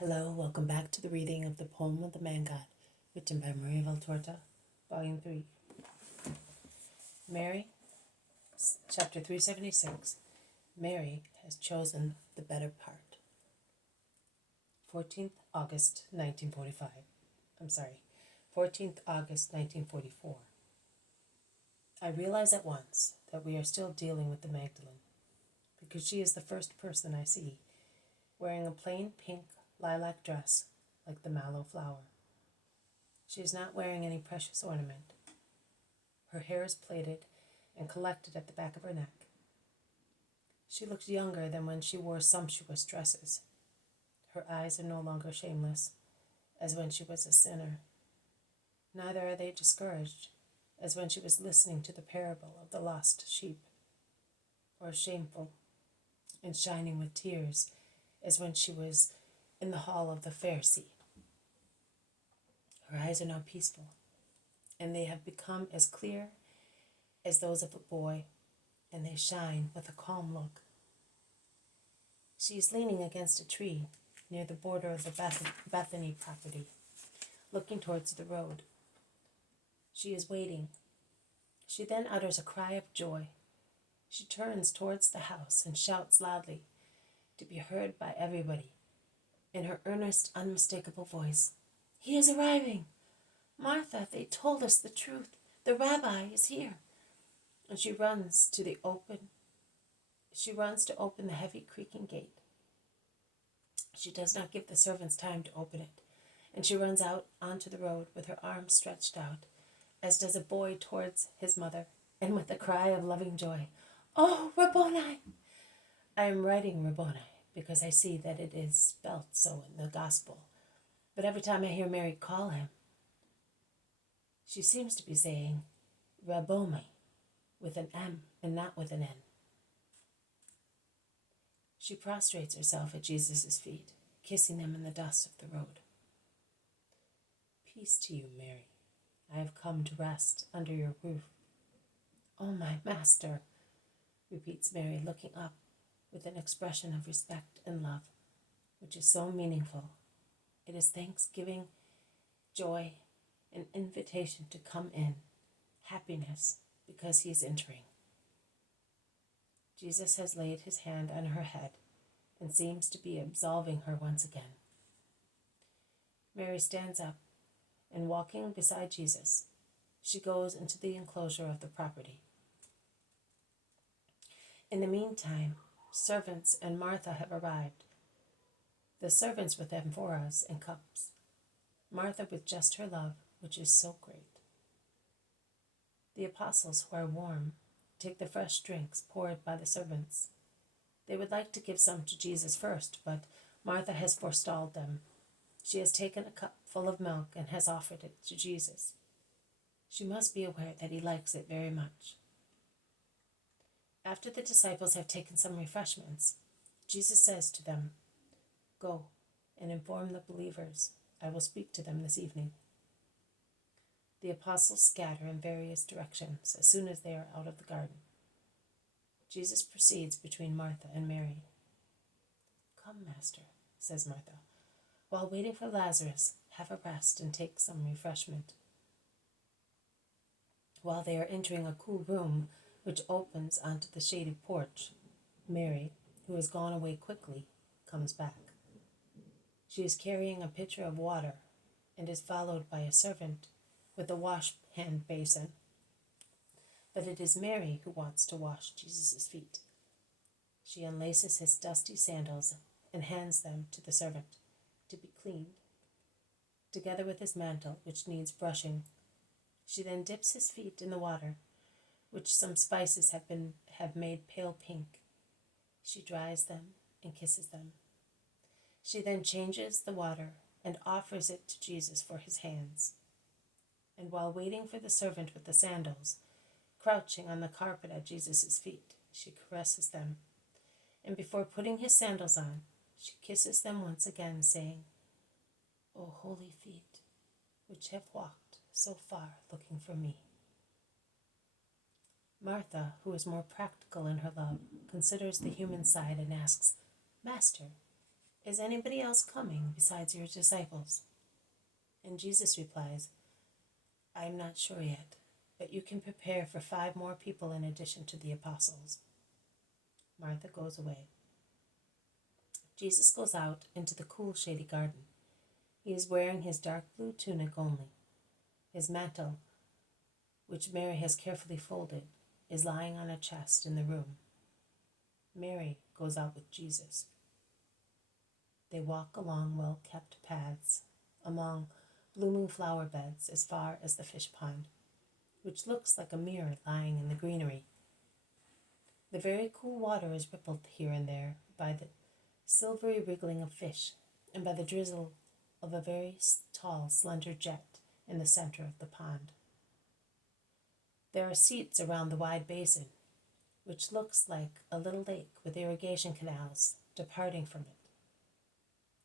Hello, welcome back to the reading of the poem of the Man God, written by Maria Valtorta, Volume 3. Mary, Chapter 376. Mary has chosen the better part. 14th August 1945. 14th August 1944. I realize at once that we are still dealing with the Magdalene, because she is the first person I see, wearing a plain pink lilac dress like the mallow flower. She is not wearing any precious ornament. Her hair is plaited and collected at the back of her neck. She looks younger than when she wore sumptuous dresses. Her eyes are no longer shameless, as when she was a sinner. Neither are they discouraged, as when she was listening to the parable of the lost sheep, or shameful and shining with tears, as when she was in the hall of the Pharisee. Her eyes are now peaceful, and they have become as clear as those of a boy, and they shine with a calm look. She is leaning against a tree near the border of the Bethany property, looking towards the road. She is waiting. She then utters a cry of joy. She turns towards the house and shouts loudly, to be heard by everybody, in her earnest, unmistakable voice, "He is arriving! Martha, they told us the truth. The rabbi is here." And she runs to open the heavy creaking gate. She does not give the servants time to open it, and she runs out onto the road with her arms stretched out, as does a boy towards his mother, and with a cry of loving joy, "Oh, Rabboni!" I am writing Rabboni because I see that it is spelt so in the Gospel, but every time I hear Mary call him, she seems to be saying Rabboni with an M and not with an N. She prostrates herself at Jesus' feet, kissing them in the dust of the road. "Peace to you, Mary. I have come to rest under your roof." "Oh, my master," repeats Mary, looking up with an expression of respect and love, which is so meaningful. It is thanksgiving, joy, an invitation to come in, happiness, because he is entering. Jesus has laid his hand on her head and seems to be absolving her once again. Mary stands up, and walking beside Jesus, she goes into the enclosure of the property. In the meantime, servants and Martha have arrived. The servants with amphoras and cups, Martha with just her love, which is so great. The apostles, who are warm, take the fresh drinks poured by the servants. They would like to give some to Jesus first, but Martha has forestalled them. She has taken a cup full of milk and has offered it to Jesus. She must be aware that he likes it very much. After the disciples have taken some refreshments, Jesus says to them, "Go and inform the believers. I will speak to them this evening." The apostles scatter in various directions as soon as they are out of the garden. Jesus proceeds between Martha and Mary. "Come, Master," says Martha. "While waiting for Lazarus, have a rest and take some refreshment." While they are entering a cool room which opens onto the shaded porch, Mary, who has gone away quickly, comes back. She is carrying a pitcher of water and is followed by a servant with a wash-hand basin. But it is Mary who wants to wash Jesus' feet. She unlaces his dusty sandals and hands them to the servant to be cleaned, together with his mantle, which needs brushing. She then dips his feet in the water, which some spices have made pale pink. She dries them and kisses them. She then changes the water and offers it to Jesus for his hands. And while waiting for the servant with the sandals, crouching on the carpet at Jesus' feet, she caresses them. And before putting his sandals on, she kisses them once again, saying, "O holy feet, which have walked so far looking for me." Martha, who is more practical in her love, considers the human side and asks, "Master, "Is anybody else coming besides your disciples?" And Jesus replies, "I am not sure yet, but you can prepare for 5 more people in addition to the apostles." Martha goes away. Jesus goes out into the cool, shady garden. He is wearing his dark blue tunic only. His mantle, which Mary has carefully folded, is lying on a chest in the room. Mary goes out with Jesus. They walk along well-kept paths, among blooming flower beds as far as the fish pond, which looks like a mirror lying in the greenery. The very cool water is rippled here and there by the silvery wriggling of fish and by the drizzle of a very tall, slender jet in the center of the pond. There are seats around the wide basin, which looks like a little lake with irrigation canals departing from it.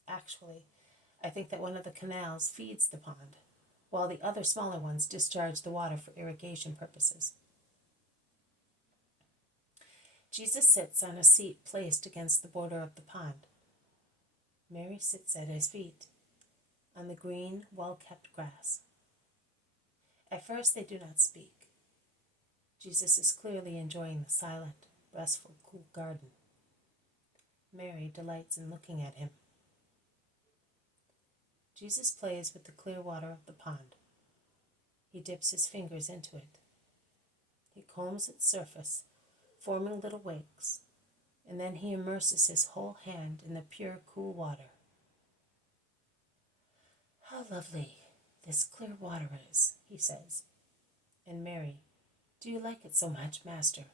Actually, I think that one of the canals feeds the pond, while the other smaller ones discharge the water for irrigation purposes. Jesus sits on a seat placed against the border of the pond. Mary sits at his feet, on the green, well-kept grass. At first they do not speak. Jesus is clearly enjoying the silent, restful, cool garden. Mary delights in looking at him. Jesus plays with the clear water of the pond. He dips his fingers into it. He combs its surface, forming little wakes, and then he immerses his whole hand in the pure, cool water. "How lovely this clear water is," he says. And Mary, "Do you like it so much, Master?"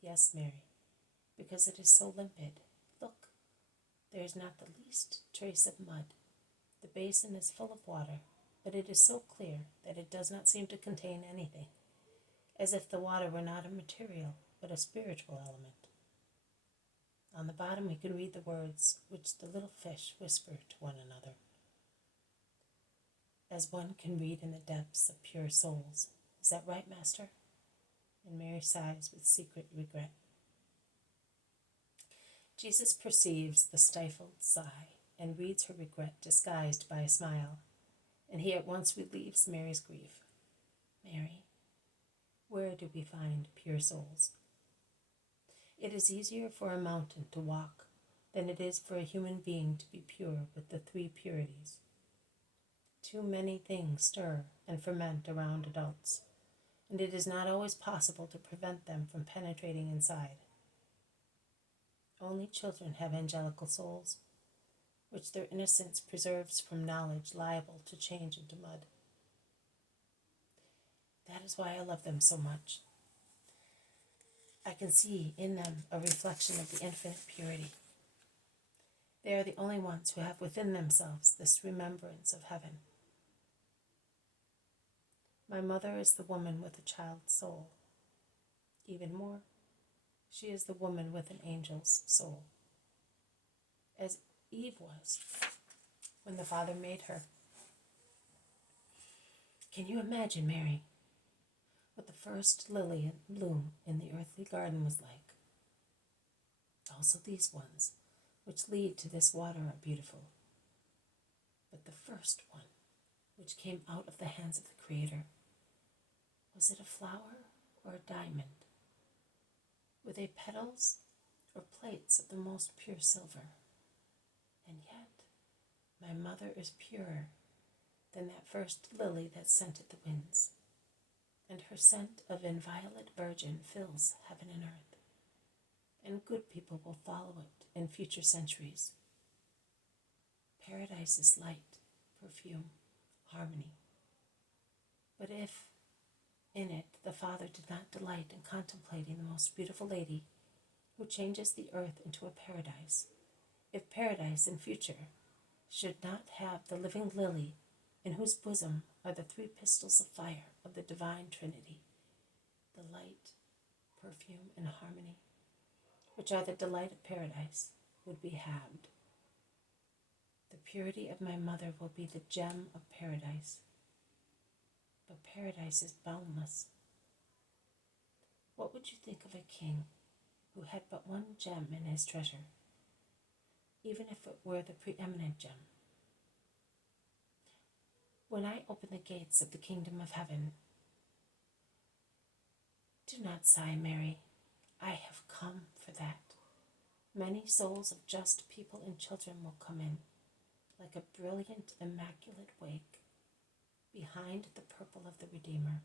"Yes, Mary, because it is so limpid. Look, there is not the least trace of mud. The basin is full of water, but it is so clear that it does not seem to contain anything, as if the water were not a material, but a spiritual element." On the bottom we can read the words which the little fish whisper to one another, as one can read in the depths of pure souls. Is that right, Master? And Mary sighs with secret regret. Jesus perceives the stifled sigh and reads her regret disguised by a smile, and he at once relieves Mary's grief. "Mary, where do we find pure souls?" It is easier for a mountain to walk than it is for a human being to be pure with the 3 purities. Too many things stir and ferment around adults, and it is not always possible to prevent them from penetrating inside. Only children have angelical souls, which their innocence preserves from knowledge liable to change into mud. That is why I love them so much. I can see in them a reflection of the infinite purity. They are the only ones who have within themselves this remembrance of heaven. My mother is the woman with a child's soul. Even more, she is the woman with an angel's soul, as Eve was when the Father made her. Can you imagine, Mary, what the first lily in bloom in the earthly garden was like? Also these ones, which lead to this water, are beautiful. But the first one, which came out of the hands of the Creator, was it a flower or a diamond? Were they petals or plates of the most pure silver? And yet, my mother is purer than that first lily that scented the winds, and her scent of inviolate virgin fills heaven and earth, and good people will follow it in future centuries. Paradise is light, perfume, harmony. But if in it the Father did not delight in contemplating the most beautiful lady who changes the earth into a paradise, if paradise in future should not have the living lily in whose bosom are the 3 pistils of fire of the divine Trinity, the light, perfume, and harmony, which are the delight of paradise, would be halved. The purity of my mother will be the gem of paradise. But paradise is boundless. What would you think of a king who had but one gem in his treasure? even if it were the preeminent gem. When I open the gates of the kingdom of heaven, do not sigh, Mary. I have come for that. Many souls of just people and children will come in, like a brilliant, immaculate wake, behind the purple of the Redeemer.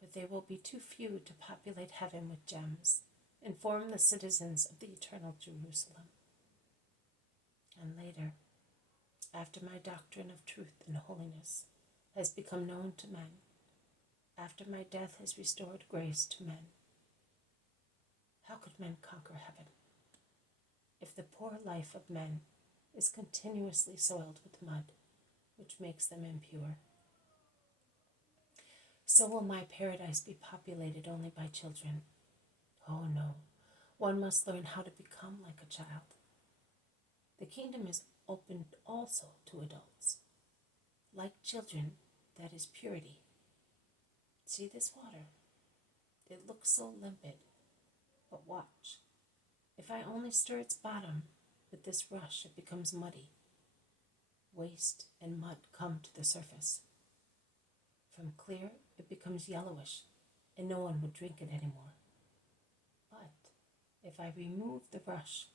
But there will be too few to populate heaven with gems and form the citizens of the eternal Jerusalem. And later, after my doctrine of truth and holiness has become known to men, after my death has restored grace to men, how could men conquer heaven if the poor life of men is continuously soiled with mud, which makes them impure? So will my paradise be populated only by children. Oh no, one must learn how to become like a child. The kingdom is open also to adults. Like children, that is purity. See this water? It looks so limpid, but watch. If I only stir its bottom with this rush, it becomes muddy. Waste and mud come to the surface. From clear, it becomes yellowish, and no one would drink it anymore. But if I remove the rush,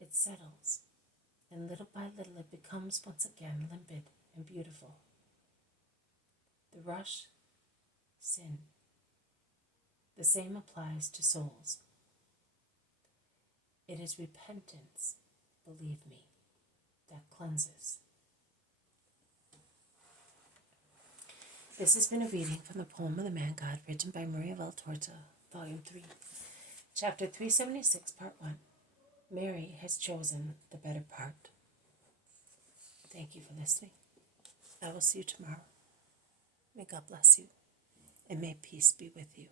it settles, and little by little it becomes once again limpid and beautiful. The rush, sin. The same applies to souls. It is repentance, believe me, that cleanses. This has been a reading from the poem of the Man God, written by Maria Valtorta, Volume 3, Chapter 376, Part 1. Mary has chosen the better part. Thank you for listening. I will see you tomorrow. May God bless you, and may peace be with you.